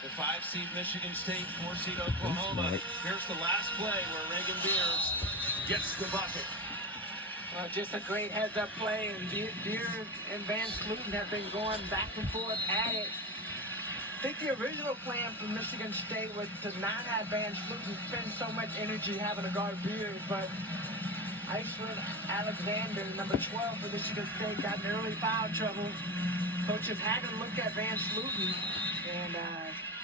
The 5-seed Michigan State, 4-seed Oklahoma. Here's the last play where Reagan Beers gets the bucket. Just a great heads-up play, and Beers and Van Sluten have been going back and forth at it. I think the original plan for Michigan State was to not have Van Sluten spend so much energy having to guard Beers, but Iceland Alexander, number 12 for Michigan State, got in early foul trouble. Coaches had to look at Van Sluten, and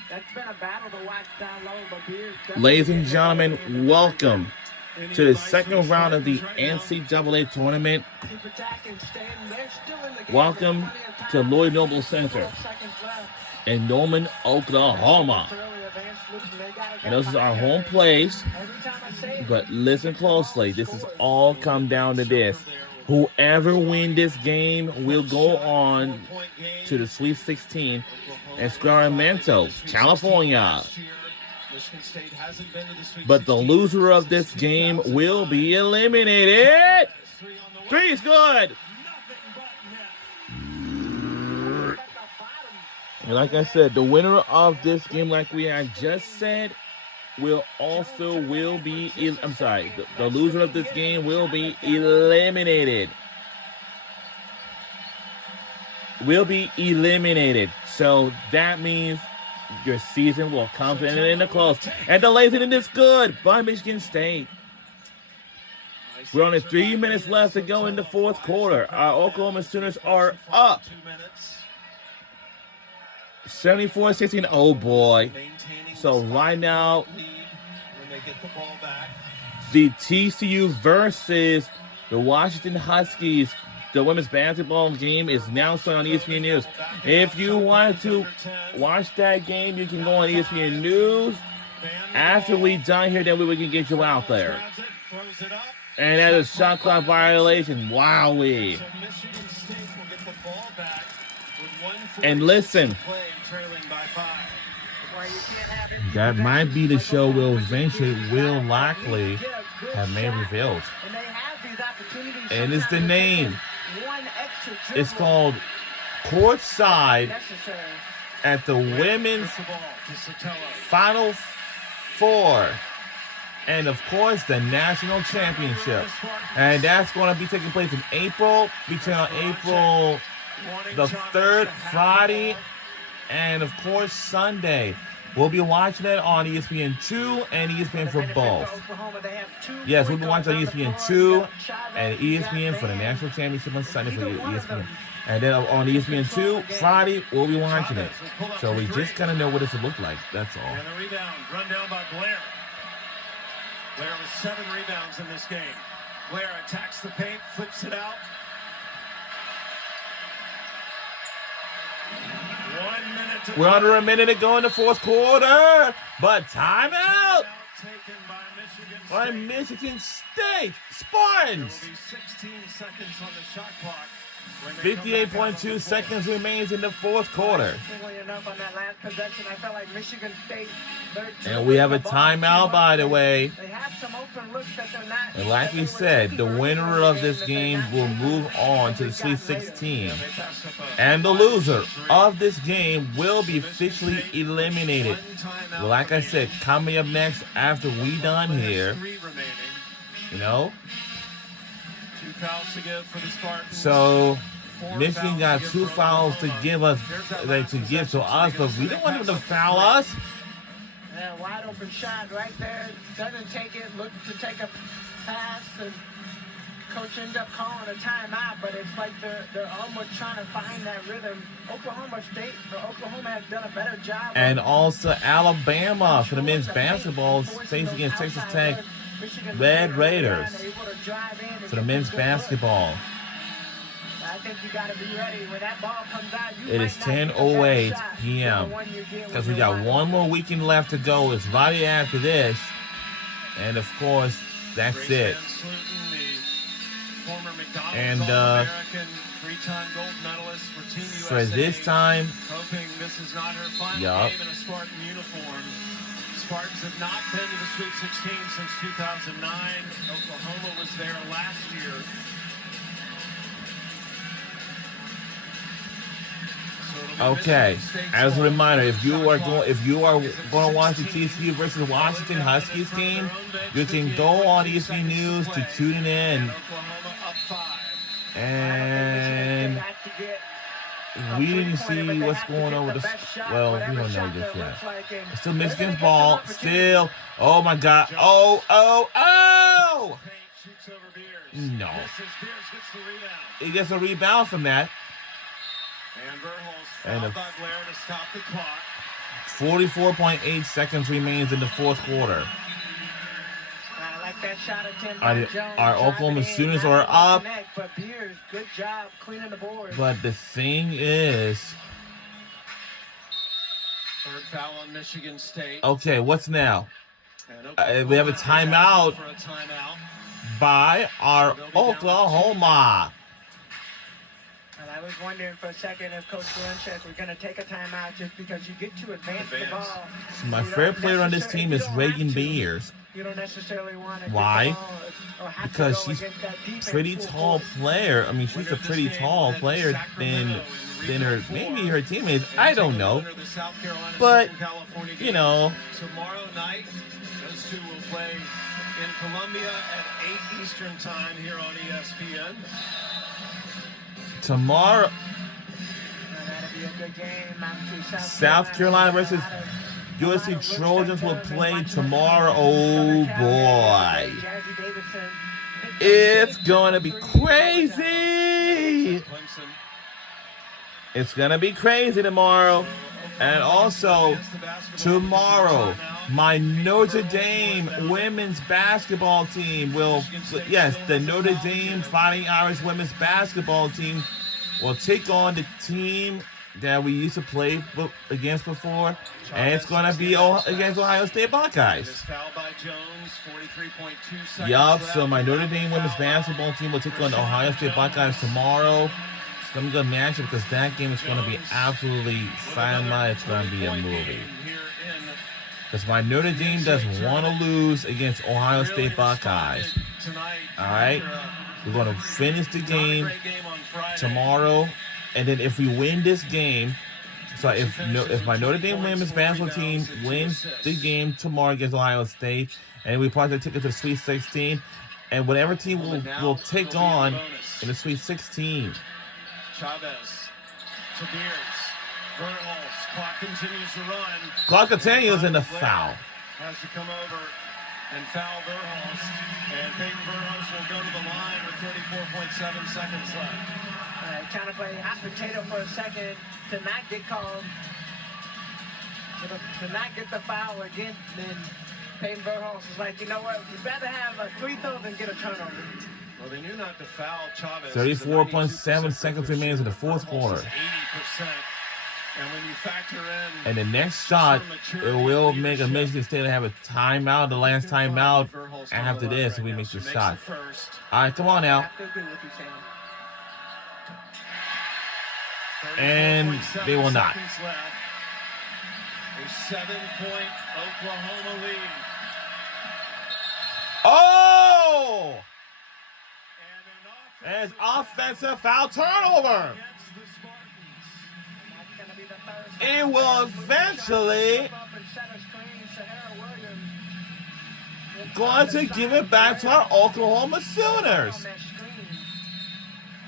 that's been a battle to watch down low, but Beers... Ladies and gentlemen, welcome to the second round of the NCAA tournament. Welcome to Lloyd Noble Center in Norman, Oklahoma. And this is our home place, but listen closely. This is all come down to this. Whoever wins this game will go on to the Sweet 16 in Sacramento, California. But the loser of this game will be eliminated. Three's good. And like I said, the winner of this game, like we had just said, the loser of this game will be eliminated. So that means your season will come to an end in the close. And the Lazyton is good by Michigan State. We're only 3 minutes left to go in the fourth quarter. Our Oklahoma Sooners are up 74-16. Oh boy. So right now, the TCU versus the Washington Huskies, the women's basketball game is now starting on ESPN News. If you wanted to watch that game, you can go on ESPN News. After we done here, then we can get you out there. And that is shot clock violation. Wowee. And listen, that might be the show will likely have made revealed. And it's the name. It's called Courtside at the Women's Final Four. And of course, the National Championship. And that's going to be taking place in April, between April the 3rd, Friday, and of course, Sunday. We'll be watching it on ESPN2 and ESPN for both. Yes, we'll be watching on ESPN2 and ESPN for the National Championship on Sunday for ESPN. And then on ESPN2, Friday, we'll be watching it. So we just kind of know what it's to look like. That's all. And a rebound, run down by Blair. Blair with 7 rebounds in this game. Blair attacks the paint, flips it out. 1 minute to We're under a minute to go in the fourth quarter, but timeout by Michigan State Spartans. 16 seconds on the shot clock. 58.2 seconds remains in the fourth quarter. And we have a timeout, by the way. And like we said, the winner of this game will move on to the Sweet 16. And the loser of this game will be officially eliminated. Like I said, coming up next after we done here, you know. So Michigan got 2 fouls to give us, to us, but we don't want them to foul us. Yeah, wide open shot right there. Doesn't take it. Looks to take a pass, and coach ends up calling a timeout. But it's like they're almost trying to find that rhythm. Oklahoma has done a better job. And also Alabama for the men's basketball facing against Texas Tech Red Raiders for the men's basketball. I think you got to be ready when that ball comes out. It is 10:08 p.m. because we got one more weekend left to go. It's right after this, and of course, that's it. And for this time, yup. Spartans have not been to the Sweet 16 since 2009. Oklahoma was there last year. Okay, as a reminder, if you are going to watch the TCU versus Washington Huskies game, you can go on ESPN News to tune in. And we didn't see what's going on with the. Well, we don't know just yet. It's still Michigan's ball. Still. Oh my God. Oh. No. He gets a rebound from that. And 44.8 seconds remains in the fourth quarter. I like that shot attempt by Jones. Our Oklahoma Sooners are up. But Beers, good job cleaning the board. But the thing is, third foul on Michigan State. Okay, what's now? We have a timeout by our Oklahoma. And I was wondering for a second if Coach Glencheck was going to take a timeout just because you get to advance the ball. So my favorite player on this team is Reagan Beers. You don't necessarily want to. Why? Because she's a pretty tall player. I mean, she's a pretty tall player than maybe her teammates. I don't know. But, you know. Tomorrow night, those two will play in Columbia at 8 Eastern time here on ESPN. Tomorrow, South Carolina versus USC Trojans will play tomorrow. Oh boy, it's gonna be crazy. It's gonna be crazy tomorrow. And also, tomorrow, my Notre Dame women's basketball team the Notre Dame Fighting Irish women's basketball team will take on the team that we used to play against before, and it's going to be against Ohio State Buckeyes. Yup, so my Notre Dame women's basketball team will take on the Ohio State Buckeyes tomorrow. It's going to be a good matchup because that game is going to be absolutely silent. It's going to be a movie. Because my Notre Dame doesn't want to lose against Ohio State Buckeyes. All right? We're going to finish the game tomorrow. And then if we win this game, so if my Notre Dame women's basketball team wins the game tomorrow against Ohio State, and we part the ticket to the Sweet 16, and whatever team will take on in the Sweet 16. Chavez to Beers. Verholz. Clock continues to run. Clock continues in the foul. Has to come over and foul Verholz. And Peyton Verholz will go to the line with 34.7 seconds left. Trying to play hot potato for a second to not get called. To not get the foul again, then Peyton Verholz is like, you know what? You'd rather have a free throw than get a turnover. Well, they knew not to foul Chavez. 34.7 seconds remains in the fourth quarter. 80%. And when you factor in... And the next shot, it will make a Michigan State have a timeout, the last timeout. And after this, we make the shot. All right, come on now. And they will not. A 7-point Oklahoma lead. Oh! And offensive foul turnover. It will eventually going to give it back to our Oklahoma Sooners.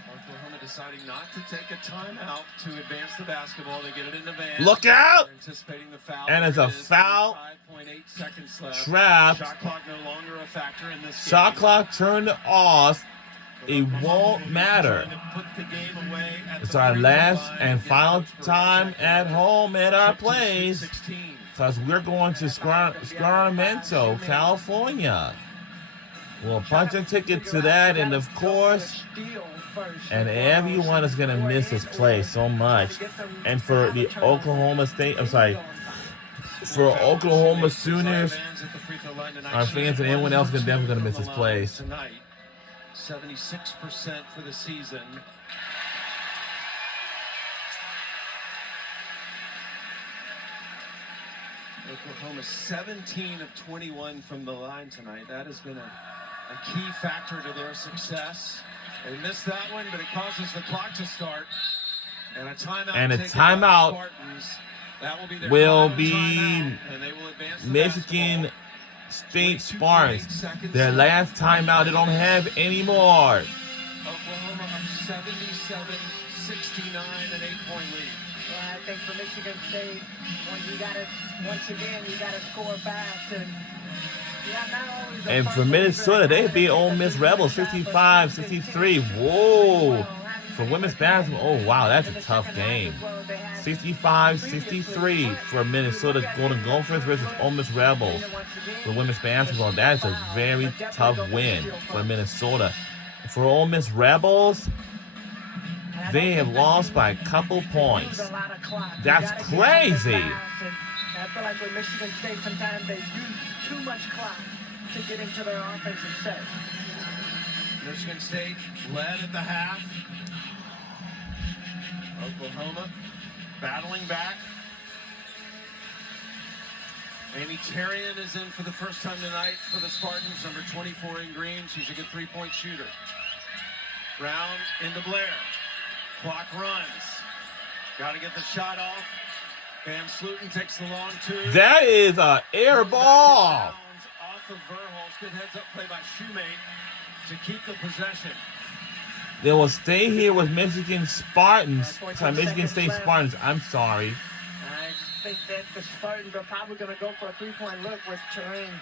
Oklahoma deciding not to take a timeout to advance the basketball. They get it in the van. Look out! Anticipating the foul. And it's a foul. 5.8 seconds left. Trapped. Shot clock no longer a factor in this game. Shot clock turned off. It won't matter. It's our last and final time at home at our place, because we're going to Sacramento, California. We'll punch a ticket to that, and of course, and everyone is going to miss this place so much. And for the Oklahoma for Oklahoma Sooners, our fans and everyone else is definitely going to miss this place. 76% for the season. Oklahoma 17 of 21 from the line tonight. That has been a key factor to their success. They missed that one, but it causes the clock to start. And a timeout will be Michigan State Spartans. Their last timeout, they don't have anymore. Oklahoma up 77-69, an 8-point lead. Well, I think for Michigan State, once again, you got to score fast. And for Minnesota, they beat Ole Miss Rebels 55-63. Whoa. For women's basketball, oh, wow, that's a tough game. 65-63 for Minnesota Golden Gophers versus Ole Miss Rebels. For women's basketball, that's a very tough win for Minnesota. For Ole Miss Rebels, they have lost by a couple points. That's crazy. I feel like with Michigan State, sometimes they use too much clock to get into their offensive set. Michigan State led at the half. Oklahoma battling back. Amy Terrian is in for the first time tonight for the Spartans, number 24 in green. She's a good three-point shooter. Brown into Blair. Clock runs. Got to get the shot off. Van Sluten takes the long two. That is an air ball. Off of Verhulst. Good heads-up play by Shoemate to keep the possession. They will stay here with Michigan Spartans. Sorry, Michigan State Spartans. I'm sorry. I think that the Spartans are probably going to go for a three-point look with Terrain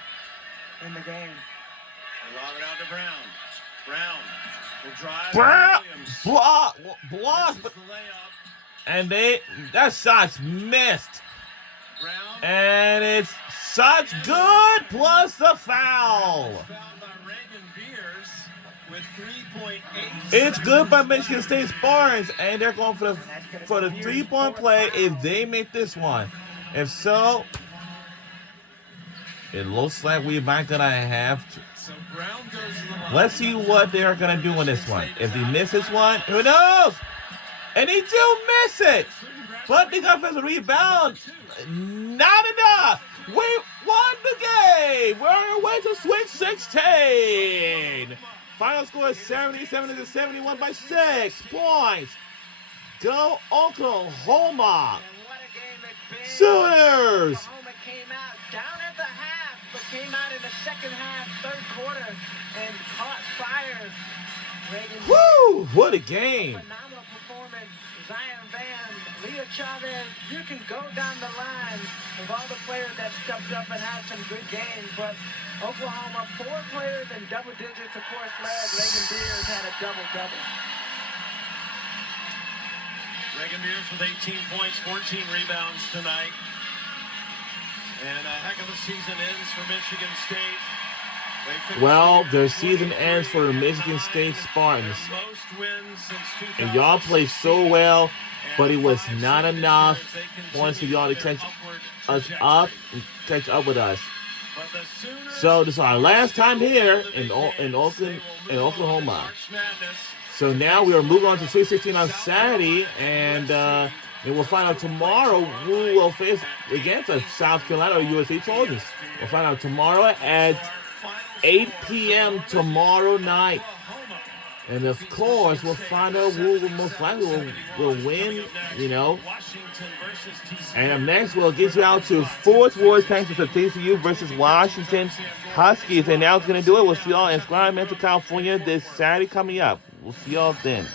in the game. They lob it out to Brown. Brown will drive. Brown Block. but and that shot's missed. Brown. And it's shots good plus the foul. Fouled by Reagan Beers with 3.8. It's good by Michigan State Spartans, and they're going for the three-point play if they make this one. If so, it looks like we might gonna have to. So Brown goes to the line. Let's see what they are gonna do on this one. If they miss this one, who knows? And they do miss it, but they got offensive rebound. Not enough. We won the game. We're on our way to Sweet 16. Final score is 77-71 by 6 points. Go Oklahoma. Sooners. Oklahoma came out down at the half, but came out in the second half, third quarter, and caught fire. Woo! What a game. Phenomenal performance. Zion Van, Leah Chavez, you can go down the line of all the players that stepped up and had some good games, but Oklahoma, 4 players in double digits, of course, led. Reagan Beers had a double-double. Reagan Beers with 18 points, 14 rebounds tonight. And a heck of a season ends for Michigan State. Well, their season ends for the Michigan State Spartans. And y'all played so well, but it was not enough points for y'all to catch us up and catch up with us. So this is our last time here in Oklahoma. So now we are moving on to Sweet 16 on Saturday, and we'll find out tomorrow who will face against us, South Carolina or USA Trojans. We'll find out tomorrow at 8 p.m. tomorrow night. And of course, we'll find out who will most likely will win, you know. And up next, we'll get you out to Fort Worth, Texas, of TCU versus Washington Huskies. And now it's going to do it. We'll see y'all in Sacramento, California this Saturday coming up. We'll see y'all then.